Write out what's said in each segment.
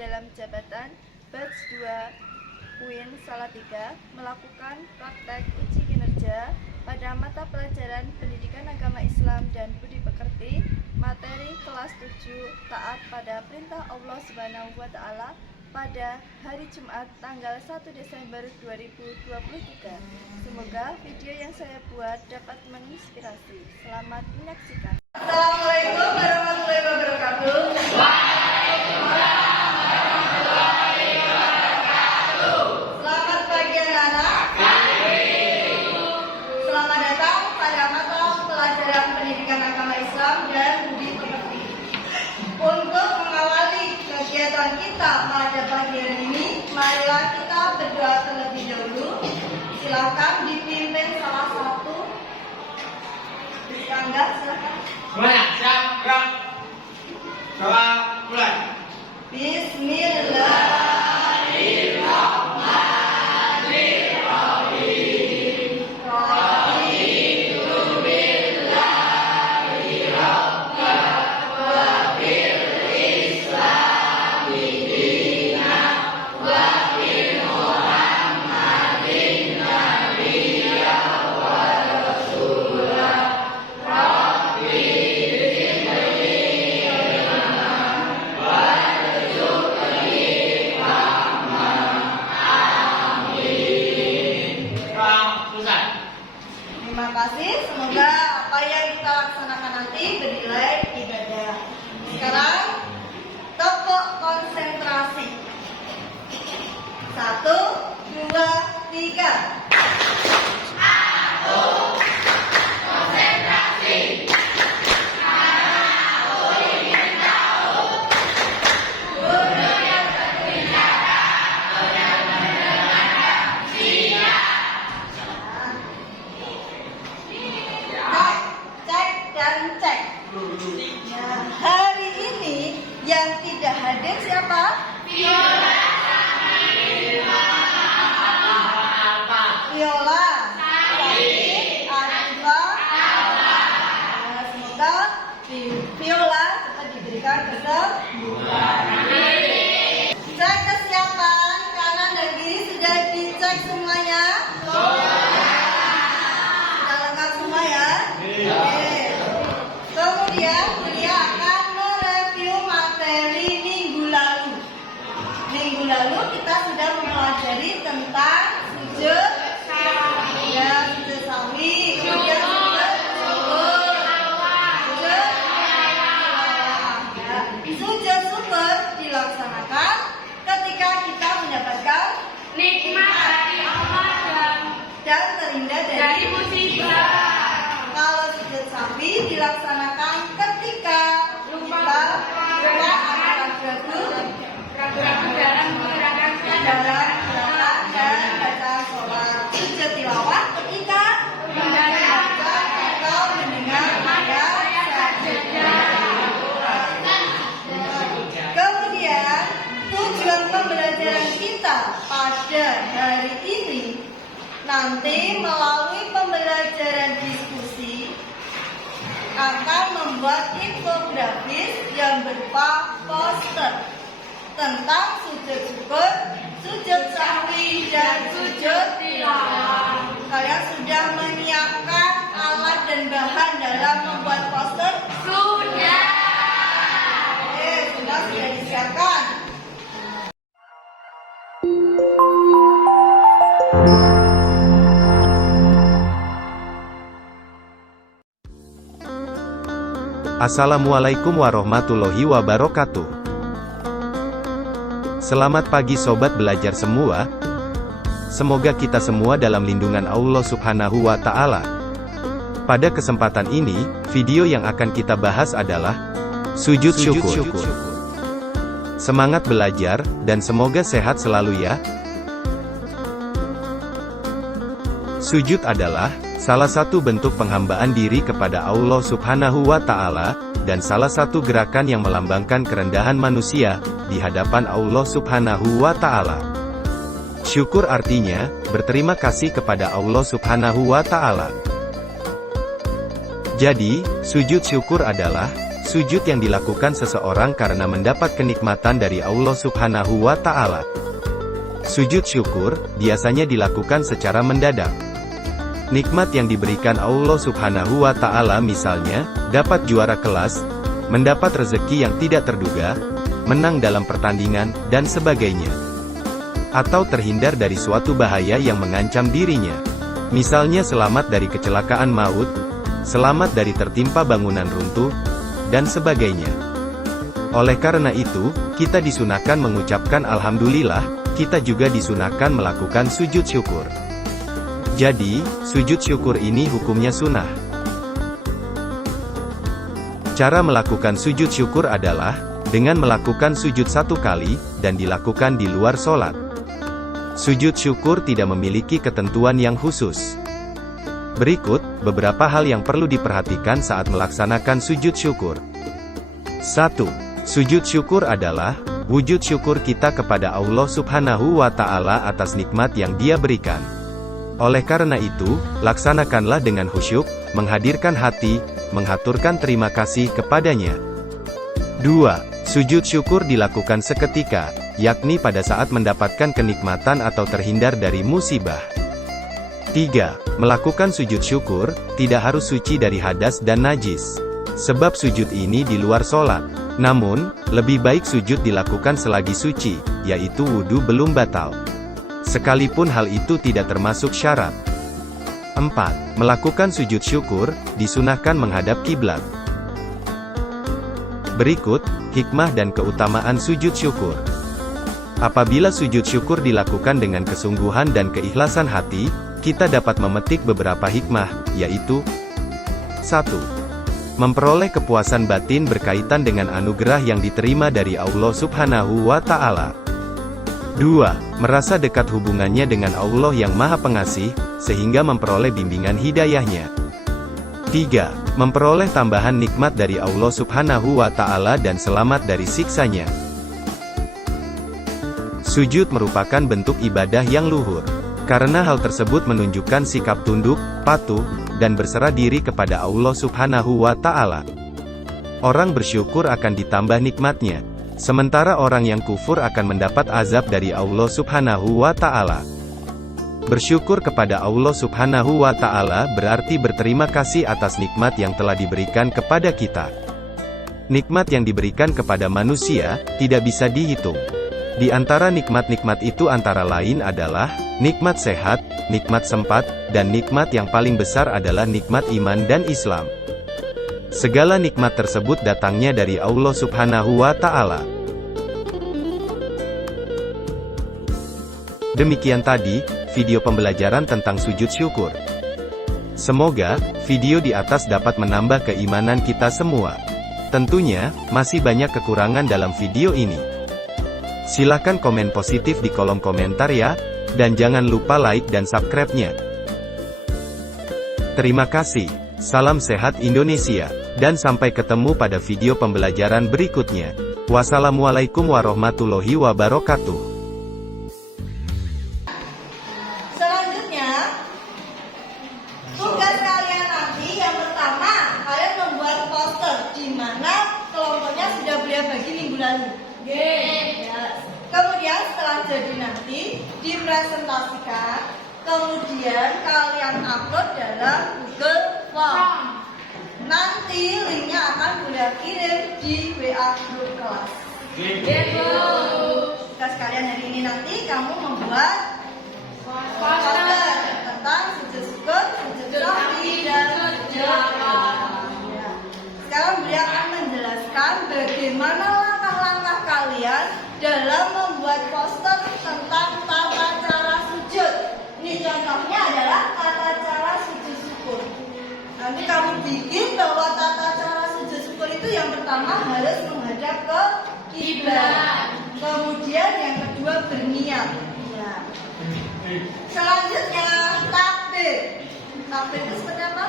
dalam jabatan Batch 2 UIN Salatiga melakukan praktek uji kinerja pada mata pelajaran Pendidikan Agama Islam dan Budi Pekerti materi kelas 7 taat pada perintah Allah Subhanahu wa Ta'ala pada hari Jumat tanggal 1 Desember 2023. Semoga video yang saya buat dapat menginspirasi. Selamat menyaksikan. Assalamualaikum warahmatullahi wabarakatuh. Selamat pagi anak-anak. Selamat datang pada mata pelajaran Pendidikan Agama Islam dan Budi Pekerti. Untuk mengawali kegiatan kita pada pagi hari ini, marilah kita berdoa terlebih dahulu. Silakan dipimpin salah satu. Silakan. Semuanya siap, gerak. Coba mulai. Bismillahirrahmanirrahim. Raditu billahi rabban wa bil islami dinan wa bi Muhammadin nabiyyan wa rasulah. Terima kasih, semoga apa yang kita laksanakan nanti bernilai ibadah. Sekarang tepuk konsentrasi. 1, 2, 3. Cek dan cek. Nah, hari ini yang tidak hadir siapa? Viola, Sari, Arifa. Nah, semoga Viola cepat diberikan kesembuhan. Cek kesiapan kanan dan kiri sudah dicek semuanya. Sudah lengkap semua ya? Oke. Kemudian kuliah akan mereview materi minggu lalu. Minggu lalu kita sudah mempelajari tentang sujud ya, sujud sahwi, kemudian sujud syukur, sujud tilawah. Ya, sujud syukur dilaksanakan ketika kita mendapatkan nikmat dari Allah dan terhindar dari dari musibah. Kalau sujud sahwi dilaksanakan ketika kita lupa akan Ragu-ragu dalam menggerakkan dalam gerakan dan bacaan sholat. Sujud tilawah ketika membaca atau mendengar ayat sajadah. Kemudian tujuan pembelajaran kita pada hari ini nanti melalui pembelajaran diskusi akan membuat infografis yang berupa poster tentang sujud syukur, sujud sahwi, dan sujud tilawah. Kalian sudah menyiapkan alat dan bahan dalam membuat poster? Sudah. Oke, sudah disiapkan. Assalamualaikum warahmatullahi wabarakatuh. Selamat pagi sobat belajar semua. Semoga kita semua dalam lindungan Allah Subhanahu wa Ta'ala. Pada kesempatan ini, video yang akan kita bahas adalah sujud syukur. Semangat belajar dan semoga sehat selalu ya. Sujud adalah salah satu bentuk penghambaan diri kepada Allah Subhanahu wa Ta'ala, dan salah satu gerakan yang melambangkan kerendahan manusia di hadapan Allah Subhanahu wa Ta'ala. Syukur artinya berterima kasih kepada Allah Subhanahu wa Ta'ala. Jadi, sujud syukur adalah Sujud yang dilakukan seseorang karena mendapat kenikmatan dari Allah Subhanahu wa Ta'ala. Sujud syukur biasanya dilakukan secara mendadak. Nikmat yang diberikan Allah Subhanahu wa Ta'ala, misalnya dapat juara kelas, mendapat rezeki yang tidak terduga, menang dalam pertandingan, dan sebagainya. Atau terhindar dari suatu bahaya yang mengancam dirinya. Misalnya selamat dari kecelakaan maut, selamat dari tertimpa bangunan runtuh, dan sebagainya. Oleh karena itu, kita disunahkan mengucapkan Alhamdulillah, kita juga disunahkan melakukan sujud syukur. Jadi, sujud syukur ini hukumnya sunnah. Cara melakukan sujud syukur adalah dengan melakukan sujud 1 kali, dan dilakukan di luar sholat. Sujud syukur tidak memiliki ketentuan yang khusus. Berikut, beberapa hal yang perlu diperhatikan saat melaksanakan sujud syukur. 1. Sujud syukur adalah wujud syukur kita kepada Allah Subhanahu wa Ta'ala atas nikmat yang Dia berikan. Oleh karena itu, laksanakanlah dengan khusyuk, menghadirkan hati, menghaturkan terima kasih kepadanya. 2. Sujud syukur dilakukan seketika, yakni pada saat mendapatkan kenikmatan atau terhindar dari musibah. 3. Melakukan sujud syukur, tidak harus suci dari hadas dan najis. Sebab sujud ini di luar sholat. Namun, lebih baik sujud dilakukan selagi suci, yaitu wudu belum batal. Sekalipun hal itu tidak termasuk syarat. 4. Melakukan sujud syukur, disunahkan menghadap kiblat. Berikut, hikmah dan keutamaan sujud syukur. Apabila sujud syukur dilakukan dengan kesungguhan dan keikhlasan hati, kita dapat memetik beberapa hikmah, yaitu 1. Memperoleh kepuasan batin berkaitan dengan anugerah yang diterima dari Allah Subhanahu wa Ta'ala. 2. Merasa dekat hubungannya dengan Allah yang Maha Pengasih, sehingga memperoleh bimbingan hidayahnya. 3. Memperoleh tambahan nikmat dari Allah Subhanahu wa Ta'ala dan selamat dari siksanya. Sujud merupakan bentuk ibadah yang luhur. Karena hal tersebut menunjukkan sikap tunduk, patuh, dan berserah diri kepada Allah Subhanahu wa Ta'ala. Orang bersyukur akan ditambah nikmatnya, sementara orang yang kufur akan mendapat azab dari Allah Subhanahu wa Ta'ala. Bersyukur kepada Allah Subhanahu wa Ta'ala berarti berterima kasih atas nikmat yang telah diberikan kepada kita. Nikmat yang diberikan kepada manusia tidak bisa dihitung. Di antara nikmat-nikmat itu antara lain adalah nikmat sehat, nikmat sempat, dan nikmat yang paling besar adalah nikmat iman dan Islam. Segala nikmat tersebut datangnya dari Allah Subhanahu wa Ta'ala. Demikian tadi video pembelajaran tentang sujud syukur. Semoga video di atas dapat menambah keimanan kita semua. Tentunya, masih banyak kekurangan dalam video ini. Silahkan komen positif di kolom komentar ya, dan jangan lupa like dan subscribe-nya. Terima kasih, salam sehat Indonesia, dan sampai ketemu pada video pembelajaran berikutnya. Wassalamualaikum warahmatullahi wabarakatuh. Selanjutnya, tugas kalian nanti yang pertama, kalian membuat poster di mana kelompoknya sudah beliau bagi minggu lalu. Ya. Kemudian setelah jadi nanti dipresentasikan, kemudian kalian upload dalam Google Form. Nanti linknya akan beliau kirim di WA grup kelas. Tugas kalian hari ini nanti kamu membuat poster tentang sujud syukur, sujud syahri, dan sujud salam. Sekarang beliau akan menjelaskan bagaimana langkah-langkah kalian dalam membuat poster tentang tata cara sujud. Ini contohnya adalah tata cara sujud syukur. Nanti kamu bikin bahwa tata cara sujud syukur itu yang pertama harus menghadap ke kiblat. Kemudian yang kedua berniat. Ya. Selanjutnya takbir. Takbir itu seperti apa?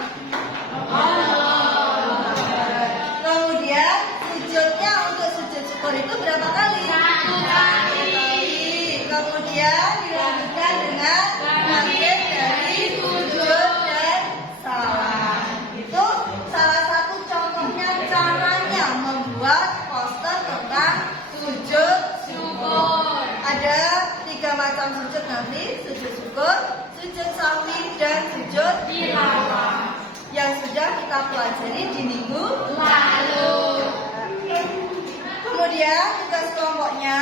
Kemudian sujudnya untuk sujud syukur itu berapa kali? 1 kali. Kemudian dilanjutkan dengan bangkit dari sujud dan salam. Itu salah satu contohnya caranya nanti sujud syukur, sujud sahwi, dan sujud Tilawah. yang sudah kita pelajari di minggu Lalu. Kemudian tugas kelompoknya,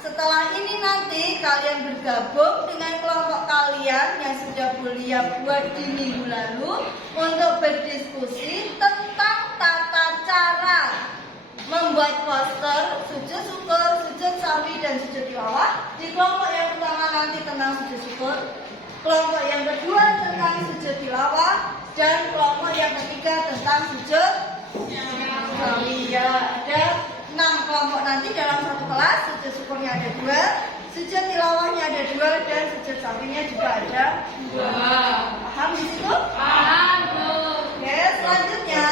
setelah ini nanti kalian bergabung dengan kelompok kalian yang sudah kuliah buat di minggu lalu untuk berdiskusi tentang tata cara membuat poster sujud syukur, sujud sahwi, dan sujud tilawah. Di kelompok yang pertama nanti tentang sujud syukur, kelompok yang kedua tentang sujud tilawah, dan kelompok yang ketiga tentang sujud sahwi. Ya, ada 6 kelompok nanti dalam satu kelas. Sujud syukurnya ada 2, sujud tilawahnya ada 2, dan sujud sahwinya juga ada 2. Paham di situ? Paham, Bu. Oke, selanjutnya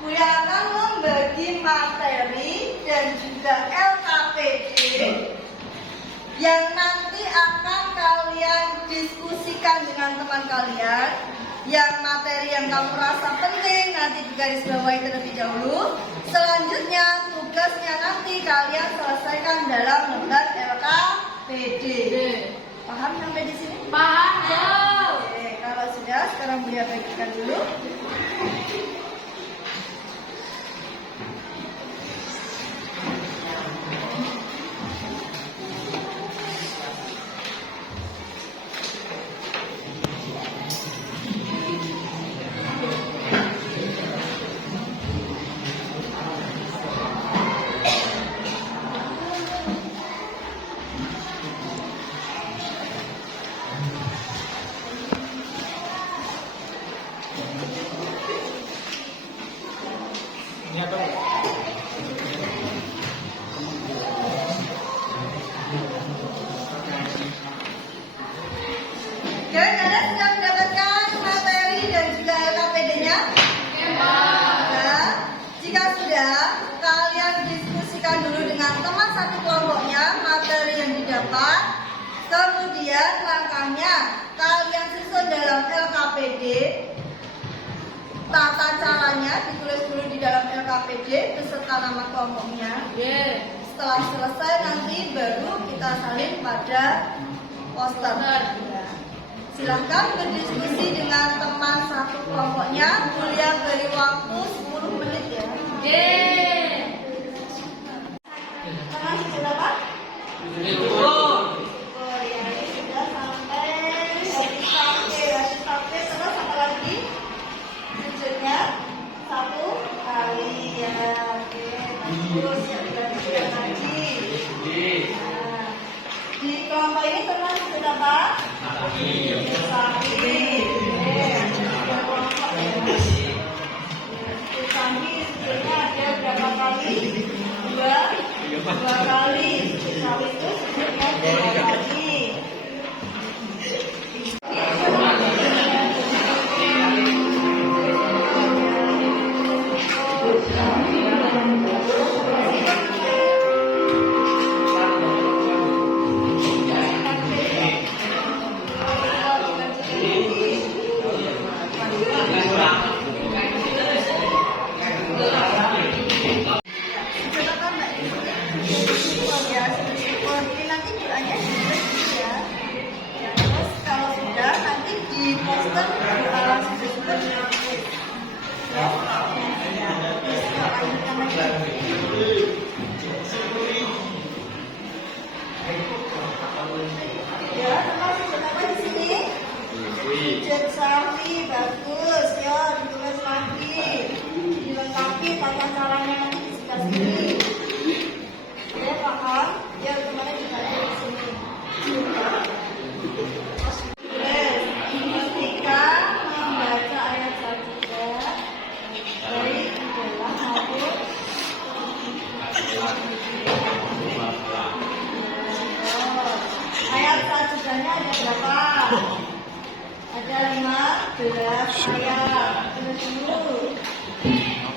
Buya akan membagi materi dan juga LKPD yang nanti akan kalian diskusikan dengan teman kalian. Yang materi yang kamu rasa penting nanti digarisbawahi terlebih dahulu. Selanjutnya tugasnya nanti kalian selesaikan dalam lembar LKPD. Paham sampai di sini? Paham, Bu. Oke, kalau sudah sekarang Buya bagikan dulu. Oke, kalian sudah mendapatkan materi dan juga LKPD-nya? Sudah. Jika sudah, kalian diskusikan dulu dengan teman satu kelompoknya materi yang didapat. Kemudian langkahnya kalian susun dalam LKPD. Tata caranya ditulis dulu di dalam LKPD beserta nama kelompoknya. Setelah selesai nanti baru kita salin pada poster. Ya. Silahkan berdiskusi dengan teman satu kelompoknya. Kuliah beri waktu 10 menit ya. Teman sudah dapat? Oh ya, ini sudah sampai habis sampai terus apa lagi? Sujudnya 1 kali ya. Oke, bagus. Sudah lagi. Nah, di kelompok ini teman sudah dapat? Dua kali. Sawi itu sujudnya 3 kali. Ya, termasuk kenapa di sini? Sujud sahwi bagus, ya ditulis lagi, dilengkapi tata caranya nanti di sebelah sini. Ya paham? Ya kemarin juga ada di sini. Ketika membaca ayat saja baik di dalam maupun ayat sajudahnya ada berapa? Ada 15 ayat. Terus dulu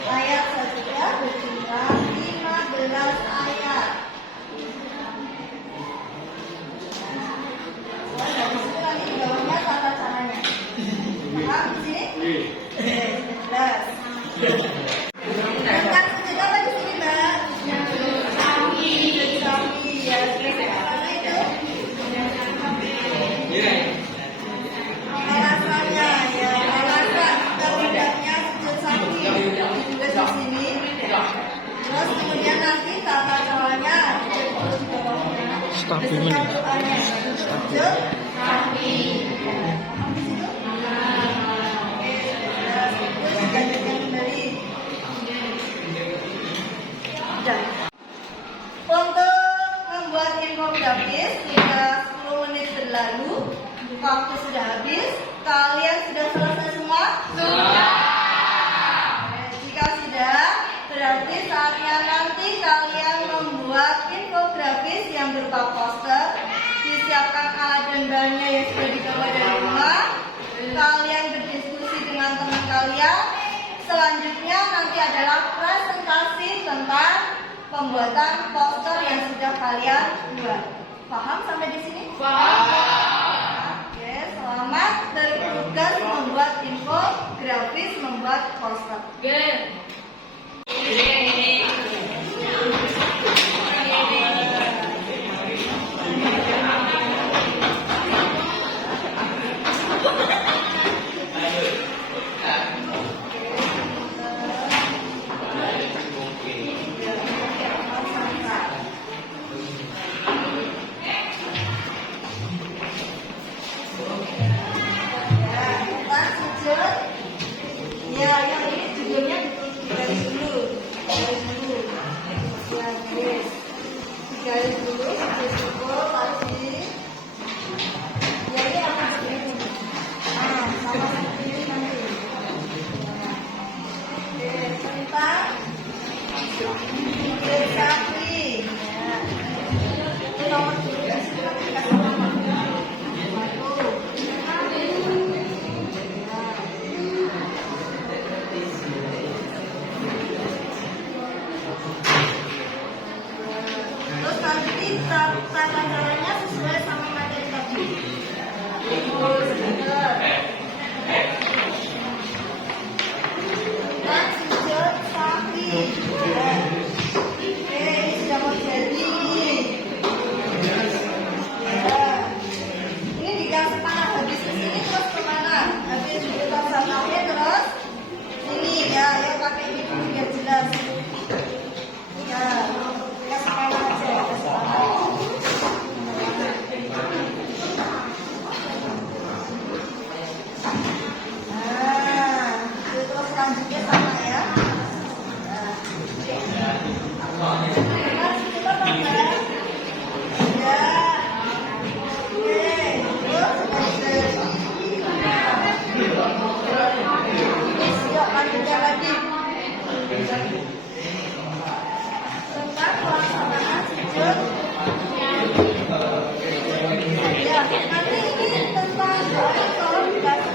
ayat sajudah berjumlah 15 ayat. Nah, dari situ nanti di bawahnya tata caranya. Paham di sini? Jelas. Tentang sujud apa di sini, Mbak? Sujud sahwi. Ya, karena itu beserta doanya. Lanjut. Untuk membuat infografis jika 10 menit berlalu, waktu sudah habis, kalian sudah selesai semua? Sudah. Jika sudah, berarti saatnya nanti kalian membuat infografis yang berupa poster, disiapkan alat dan bahannya yang sudah dibawa dari rumah, kalian berdiskusi dengan teman kalian. Selanjutnya nanti adalah presentasi tentang pembuatan poster yang sudah kalian buat. Paham sampai di sini? Paham. Oke, selamat bertugas membuat infografis, membuat poster. Ya, yang ini judulnya digaris dulu. Ya, garis dulu, cukup lagi. Ya, ini akan seperti ini. Nah, sama seperti ini nanti. Oke, tentang sapi. Ya. Ini nomor dulu ya, silahkan dikasih nomor. Terus nanti tata caranya sesuai sama materi tadi. Dan sujud sapi. Oke, ini sudah mau jadi. Ya. Ini diganti mana? Habis ke sini terus kemana? Habis kita sapi terus ini ya, ya pakai ini biar jelas. Ya. Selanjutnya sama ya. Siap, lanjutkan lagi. Tentang pelaksanaan sujud. Ya, nanti ini tentang kalau dikasih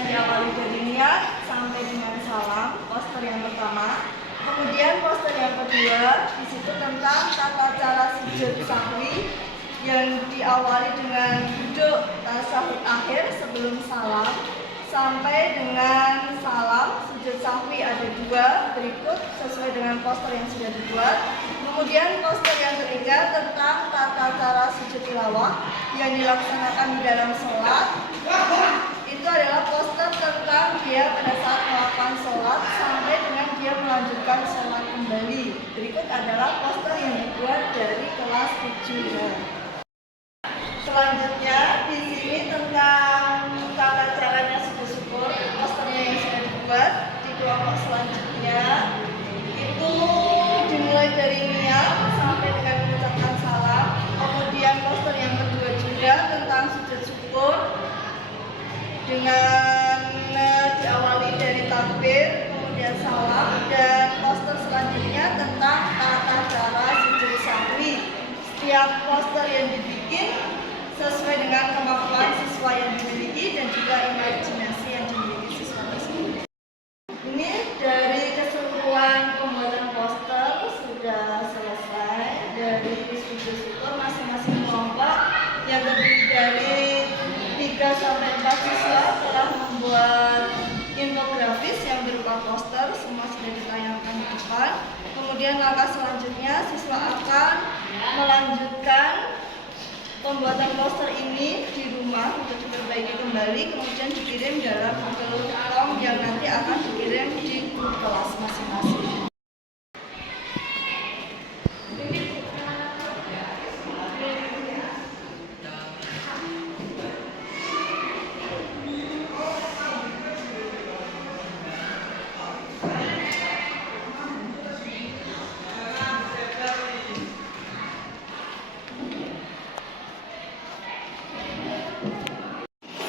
yang diawali dari niat sampai dengan salam, poster yang pertama. Kemudian poster yang kedua, di situ tentang tata cara sujud sahwi yang diawali dengan duduk tasyahud akhir sebelum salam sampai dengan salam. Sujud sahwi ada 2 berikut sesuai dengan poster yang sudah dibuat. Kemudian poster yang ketiga tentang tata cara sujud tilawah yang dilaksanakan di dalam sholat. Itu adalah poster tentang dia pada saat melakukan sholat sampai dengan dia melanjutkan sholat kembali. Berikut adalah poster yang dibuat dari kelas 7. Selanjutnya di sini tentang tata caranya sujud syukur, posternya yang sudah dibuat di kelompok selanjutnya itu dimulai dari niat sampai dengan mengucapkan salam. Kemudian poster yang kedua juga tentang sujud syukur dengan diawali dari takbir, kemudian salam, dan poster selanjutnya tentang tata cara sujud sahwi. Setiap poster yang dibikin sesuai dengan kemampuan siswa yang dimiliki dan juga imajinasi yang dimiliki siswa tersebut. Ini dari keseluruhan pembuatan poster sudah selesai dari sujud syukur masing-masing kelompok yang terdiri dari 3 sampai 4 siswa telah membuat infografis yang berupa poster, semua sudah ditayangkan di depan. Kemudian langkah selanjutnya siswa akan melanjutkan pembuatan poster ini di rumah untuk diperbaiki kembali, kemudian dikirim dalam Google Form yang nanti akan dikirim di grup kelas masing-masing.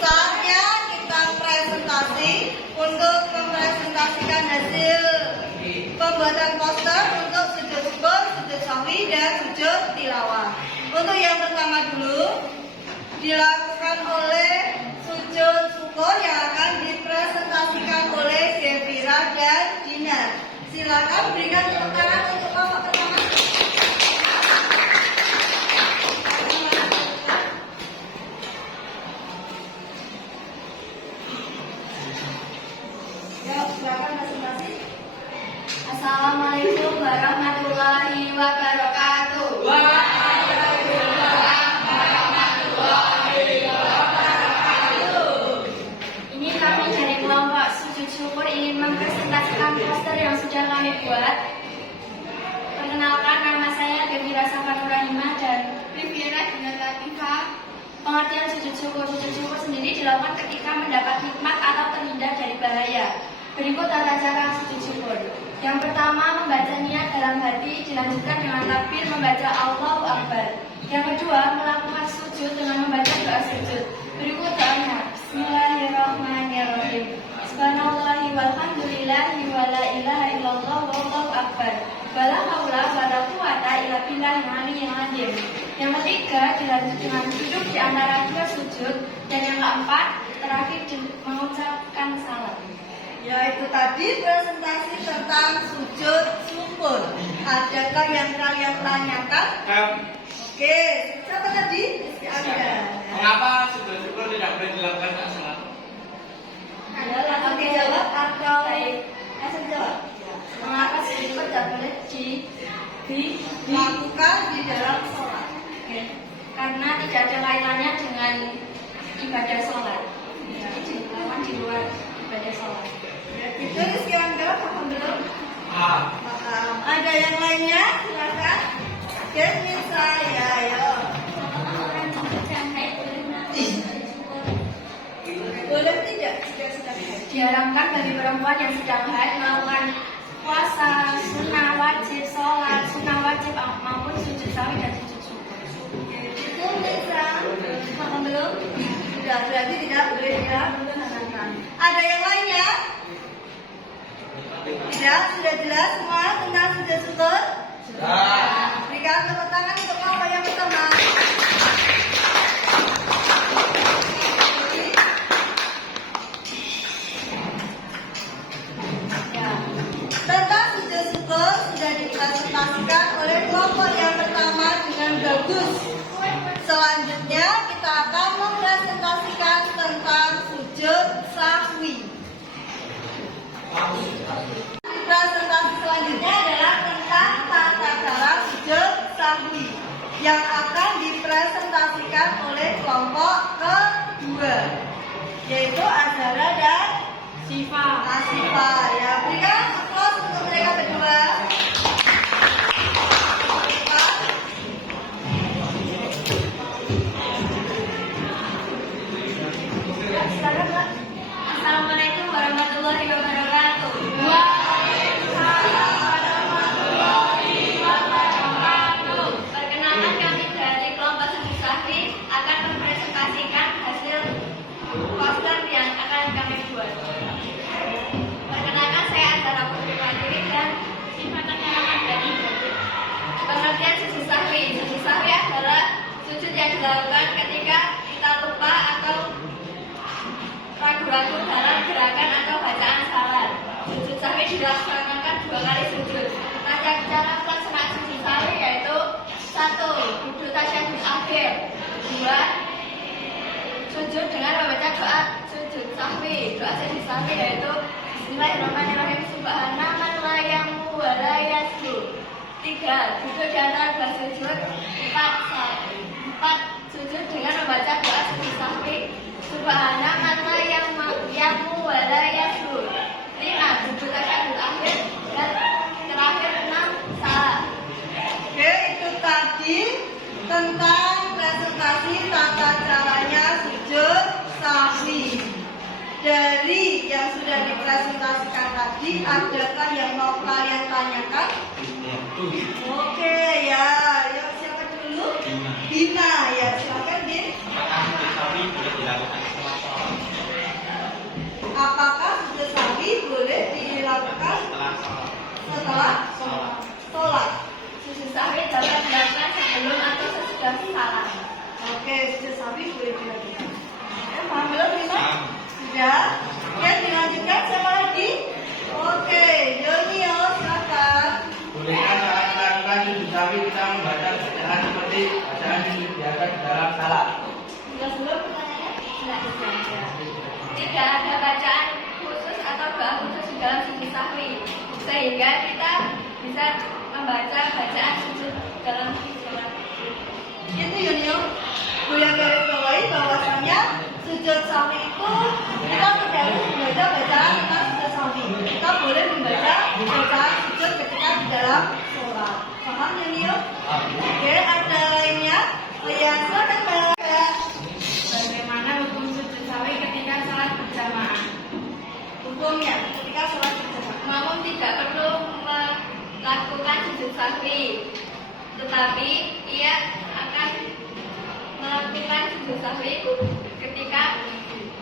Saatnya kita presentasi untuk mempresentasikan hasil pembuatan poster untuk sujud syukur, sujud sahwi, dan sujud tilawah. Untuk yang pertama dulu dilakukan oleh sujud syukur yang akan dipresentasikan oleh Devira dan Dinar. Silakan berikan tepuk tangan untuk kelompok pertama. Silakan masing-masing. Assalamualaikum warahmatullahi wabarakatuh. Ini kami dari kelompok sujud syukur ingin mempresentasikan poster yang sudah kami buat. Perkenalkan, nama saya Devira Safanurahimah dan Riviera dengan Latifah. pengertian sujud syukur. Sujud syukur sendiri dilakukan ketika mendapat nikmat atau terhindar dari bahaya. Berikut tata cara sujud syukur. Yang pertama, membaca niat dalam hati, dilanjutkan dengan takbir membaca Allahu Akbar. Yang kedua, melakukan sujud dengan membaca doa sujud. Berikut doanya. Bismillahirrahmanirrahim. Subhanallahi walhamdulillahi wa la ilaha illallah wallahu akbar. Wala haula wala quwata illa billahil aliyyil azim. Yang ketiga, dilanjut dengan duduk di antara 2 sujud, dan yang keempat, terakhir mengucapkan salam. Ya, itu tadi presentasi tentang sujud syukur. Adakah yang kalian tanyakan? Oke, siapa tadi? Si Anda. Mengapa sujud syukur tidak boleh dilakukan saat salat? Ya, langsung dijawab atau Baik. langsung jawab? Mengapa sujud syukur tidak boleh Lakukan di dalam sholat. Karena tidak ada kaitannya dengan ibadah sholat. Jadi dilakukan di luar ibadah sholat. Ya, gitu Rizky Angga, paham belum? Ah, Paham. Ada yang lainnya? Silakan. Jasmine saya, ayo. Boleh tidak jika sedang haid? Diharamkan bagi perempuan yang sedang haid melakukan puasa, sunnah wajib, sholat, sunnah wajib maupun sujud sahwi dan sujud syukur. Itu bisa. Paham belum? Sudah, berarti tidak boleh ya. Ada yang lainnya? Tidak, sudah jelas semua tentang sujud syukur? Berikan tepuk tangan untuk kelompok yang pertama. sahwi. Presentasi selanjutnya adalah tentang tata cara sujud sahwi yang akan dipresentasikan oleh kelompok kedua, yaitu Azhara dan Asifa. Ya, berikan aplaus untuk mereka berdua. Assalamualaikum warahmatullahi wabarakatuh. Perkenalkan, kami dari kelompok sujud sahwi akan mempresentasikan hasil poster yang akan kami buat. Perkenalkan, saya Azhara Putri Pratwi dan Sifatnya Ramadhani. Pengertian sujud sahwi. Sujud sahwi adalah sujud yang dilakukan ketika kita lupa atau ragu-ragu dalam gerakan atau bacaan salat. Sujud sahwi dilaksanakan 2 kali sujud. Tata cara pelaksanaan sujud sahwi yaitu 1. Duduk tasyahud akhir. 2. Sujud dengan membaca doa sujud sahwi. Doa sujud sahwi yaitu Bismillahirrahmanirrahim. Subhanaman la yamu wa la yaslu. 3. Duduk di antara 2 sujud. 4. Sujud dengan membaca doa sujud sahwi. Subhanaman la yamu wa la yaslu. 5. Duduk tasyahud akhir. Dan terakhir 6. Salat. Oke, itu tadi tentang presentasi tata caranya sujud sahwi. Dari yang sudah dipresentasikan tadi, adakah yang mau kalian tanyakan? Oke, ya. Yuk, siapa dulu? Dina, ya. Silakan, Din. Apakah sujud sahwi boleh dilakukan setelah sholat? Sujud sahwi dapat dilakukan sebelum atau sesudah salat. Oke, sujud sahwi boleh dilakukan. Paham belum, Dina? Sudah? Oke, dilanjutkan siapa lagi? Oke, Jonio, silakan. Bolehkah saat melakukan sujud sahwi kita membaca bacaan seperti bacaan yang disediakan di dalam salat? Jelas belum pertanyaannya? Tidak ada bacaan khusus atau doa khusus di dalam sujud sahwi, sehingga kita bisa membaca bacaan sujud dalam sholat. Itu Yunio, boleh garis bawahi bahwasanya sujud sahwi itu kita tidak harus membaca bacaan tentang sujud sahwi. Kita boleh membaca bacaan sujud ketika di dalam sholat. Paham Yunio? Oke, ada lainnya? Oh ya, silakan Mbak. Bagaimana hukum sujud sahwi ketika salat berjamaah? Hukumnya ketika sholat berjamaah. Makmum tidak perlu melakukan sujud sahwi, tetapi ia akan melakukan sujud sahwi ketika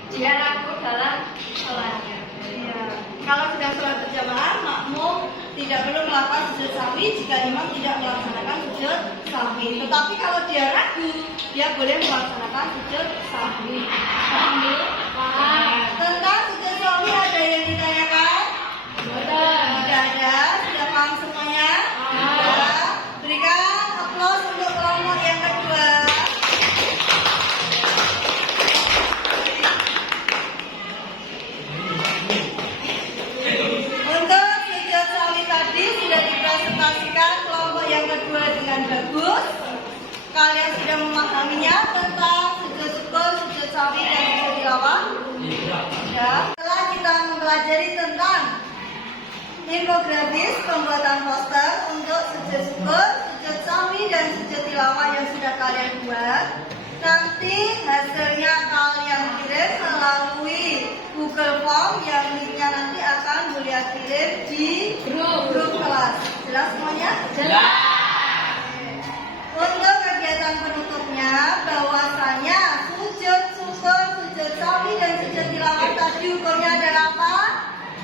dia ragu dalam sholatnya. Iya. Kalau sedang sholat berjamaah, makmum tidak perlu melakukan sujud sahwi jika imam tidak melaksanakan sujud sahwi. Tetapi kalau dia ragu, dia boleh melaksanakan sujud sahwi. Paham belum? Paham. Tentang sujud sahwi ada yang ditanyakan? Tidak ada. Sudah paham semuanya? Sudah. Berikan aplaus untuk kelompok yang kedua. Untuk sujud sahwi tadi sudah dipresentasikan kelompok yang kedua dengan bagus. Kalian sudah memahaminya tentang sujud syukur, sujud sahwi, dan sujud tilawah? Ya. Setelah kita mempelajari tentang infografis pembuatan poster untuk sujud syukur, sujud sahwi, dan sujud tilawah yang sudah kalian buat, nanti hasilnya kalian kirim melalui Google Form yang linknya nanti akan Bulia kirim di grup kelas. Jelas semuanya? Jelas. Untuk kegiatan penutupnya, bahwasanya sujud syukur, sujud sahwi, dan sujud tilawah tadi hukumnya adalah apa?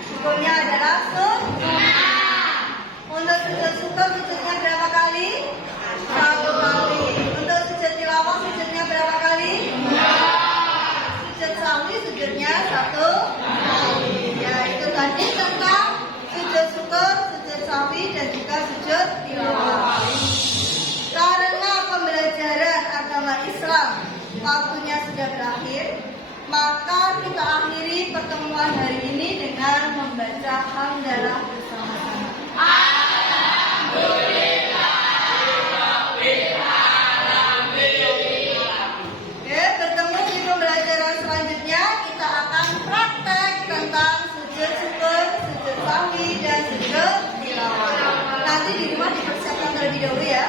Hukumnya adalah sunnah. Untuk sujud syukur, sujudnya berapa kali? 1 kali. Untuk sujud tilawah, sujudnya berapa kali? 2. Sujud sahwi, sujudnya 1 kali. Ya, itu tadi tentang sujud syukur, sujud sahwi, dan juga sujud tilawah. Karena pembelajaran agama Islam waktunya sudah berakhir, Maka kita akhiri pertemuan hari ini dengan membaca hamdalah bersama-sama. Oke, bertemu di pembelajaran selanjutnya kita akan praktek tentang sujud syukur, sujud sahwi, dan sujud tilawah. Nanti di rumah dipersiapkan terlebih dahulu ya.